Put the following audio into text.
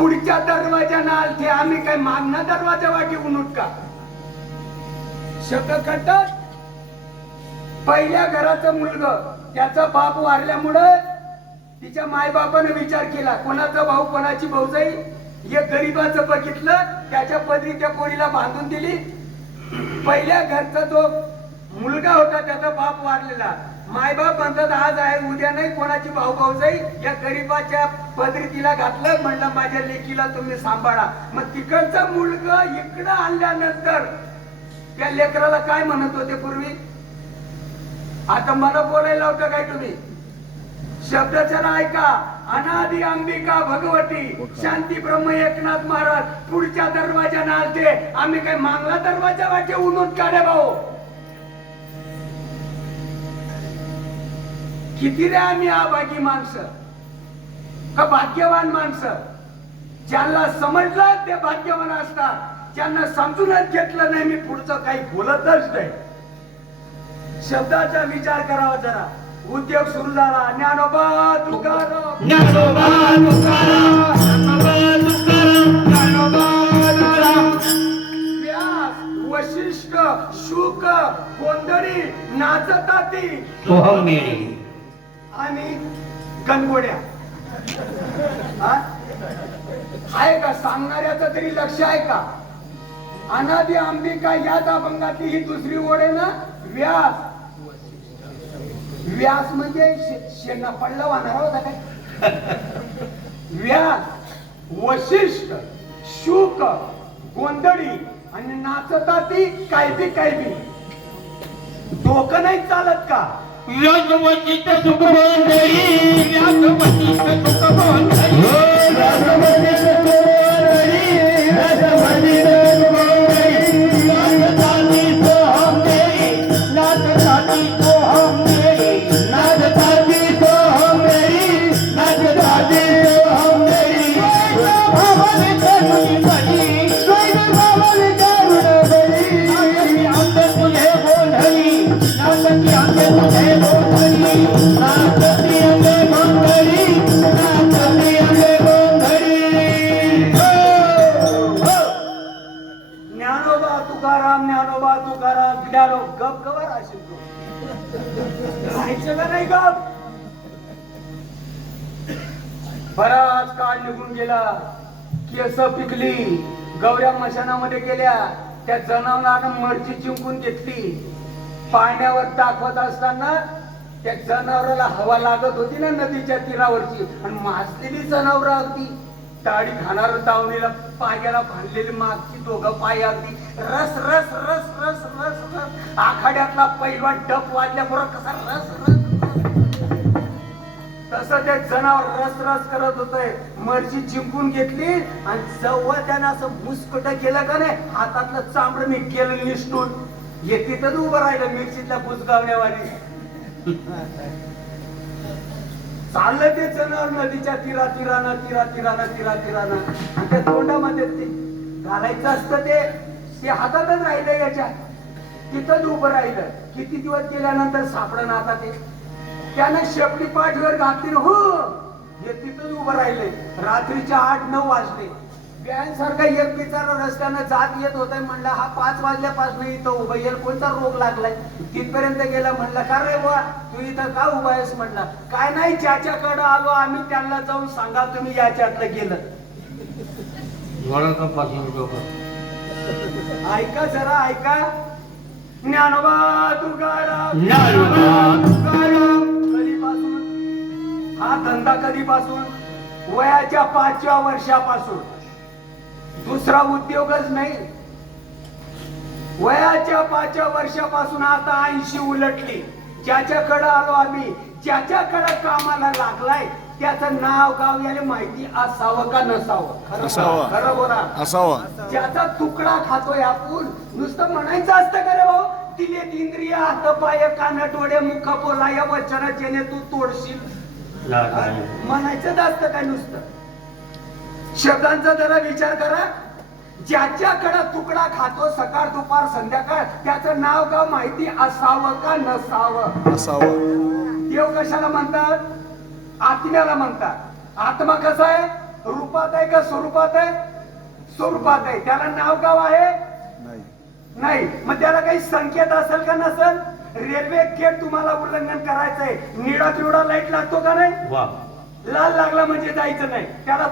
पुढच्या दरवाजाना आलते आम्ही काय मागणा दरवाजा वाटी उनुट का? शक पहिल्या घराचं मुलग त्याचा बाप वारल्यामुळं तिच्या मायबापानं विचार केला कोणाचा भाऊ कोणाची भाऊजाई हे गरीबाचं बघितलं त्याच्या पदरी त्या पोरीला बांधून दिली. पहिल्या घरचा जो मुलगा होता त्याचा बाप वारलेला. मायबाप म्हणतात आज आहे उद्या नाही कोणाची भाऊ भाऊजाई या गरीबाच्या पदरी घातलं म्हणलं माझ्या लेकीला तुम्ही सांभाळा. मग तिकडचा मुलगा इकडं आणल्यानंतर त्या लेकराला काय म्हणत होते पूर्वी? आता मला बोलायला होतं काय तुम्ही? शब्दाचरण ऐका. अनादि अंबिका भगवती. शांती ब्रह्म एकनाथ महाराज. पुढच्या दरवाजा नालते आम्ही काय मांगला दरवाजा वाटे उनून काढे भाऊ? किती रे आम्ही आभागी माणसं? का भाग्यवान माणसं? ज्यांना समजलं ते भाग्यवान असतात. ज्यांना समजूनच घेतलं नाही मी पुढचं काही बोलतच नाही. शब्दाचा विचार करावा जरा. उद्योग सुरू झाला. ज्ञानोबा तुकाराम. ज्ञानोबा. व्यास वशिष्ठ शुक गोंधळी नाचताती. सोहम मेरी आणि गणगोड्या. आहे का? सांगणाऱ्याचं तरी लक्ष आहे का? अनादी अंबिका याच अभंगातली ही दुसरी ओढ आहे ना? व्यास. व्यास म्हणजे शे- शेणा पडला वाणारा होता काय व्यास वशिष्ठ शुक गोंधळी आणि नाचता ती कायबी कायबी डोकं नाही चालत का? راجو مٿي تڪو بون رئي يا راجو مٿي تڪو بون رئي يا راجو مٿي تڪو بون رئي ها سمجھي نه گون राहशील तू राहायचं का नाही गप बराच काळ निघून गेला. केस पिकली गौऱ्या मशानामध्ये गेल्या. त्या जनावरानं मरची चिंकून घेतली. पाण्यावर दाखवत असताना त्या जनावराला हवा लागत होती ना नदीच्या तीरावरची. आणि मासलेली जनावर होती. टाळी खाणार दावणीला पायाला भांडलेली मागची दोघं पाय अगदी रस रस रस रस रस रस. आखाड्यातला पहिला डप वाजल्याबरोबर कसा रस रस तस ते जनावर रस रस करत होतंय मर्जी जिंकून घेतली आणि जेव्हा त्यानं असं मुस्कट केलं का नाही हातातलं चांबड मी केलं निष्ठून. येते तर उभं राहिलं मिरचीतल्या बुजगावण्यावाली. चाललं ते जनावर नदीच्या तिरा तिराना तिरा तिराना तिरा तिराना. आणि त्या तोंडामध्ये ते घालायचं असतं ते ते हातातच राहिलं याच्या तिथंच उभं राहिलं. किती दिवस गेल्यानंतर सापडणं आता ते. त्यानं शेपटी पाठवर घातली हो हे तिथंच उभं राहिले रात्रीच्या आठ नऊ वाजले. सारखा एक बिचारा रस्त्यानं जात येत होता म्हणलं हा पाच वाजल्यापासून इथं उभं येईल कोणता रोग लागलाय? तिथपर्यंत गेला म्हणलं का रे बुवा तू इथं का उभा आहेस? म्हणला काय नाही ज्याच्याकडं आलो आम्ही त्यांना जाऊन सांगा तुम्ही याच्यातलं गेलं. ऐका जरा ऐका. ज्ञानोबा तुकाराम ज्ञानोबा. तुकाराम. कधीपासून? हा धंदा कधीपासून? वयाच्या पाचव्या वर्षापासून. दुसरा उद्योगच नाही. वयाच्या पाचव्या वर्षापासून आता ऐंशी उलटली. ज्याच्याकडे आलो आम्ही ज्याच्याकडे कामाला लागलाय त्याचं नाव गाव याला माहिती असावं का नसावं? खरं असावं. बोला, खरं बोला. असावा. ज्याचा तुकडा खातोय आपण नुसतं म्हणायचं असतं का रे भाऊ? दिले इंद्रिय हात पाय कान डोळे मुख बोला या वचना जेणे तू तोडशील. म्हणायचं असतं काय नुसतं? शब्दांचा जरा विचार करा. ज्याच्याकडे तुकडा खातो सकाळ दुपार संध्याकाळ त्याचं नाव गाव माहिती असावं का नसावं? असावा देव कशाला म्हणतात? आत्म्याला म्हणतात. आत्मा कसा आहे? रूपात आहे का स्वरूपात आहे? स्वरूपात आहे. त्याला नाव गाव आहे? नाही. मग त्याला काही संकेत असेल का नसेल? रेल्वे गेट तुम्हाला उल्लंघन करायचंय. निळा पिवळा लाइट लागतो का नाही? वा. लाल लागला म्हणजे जायचं नाही. त्याला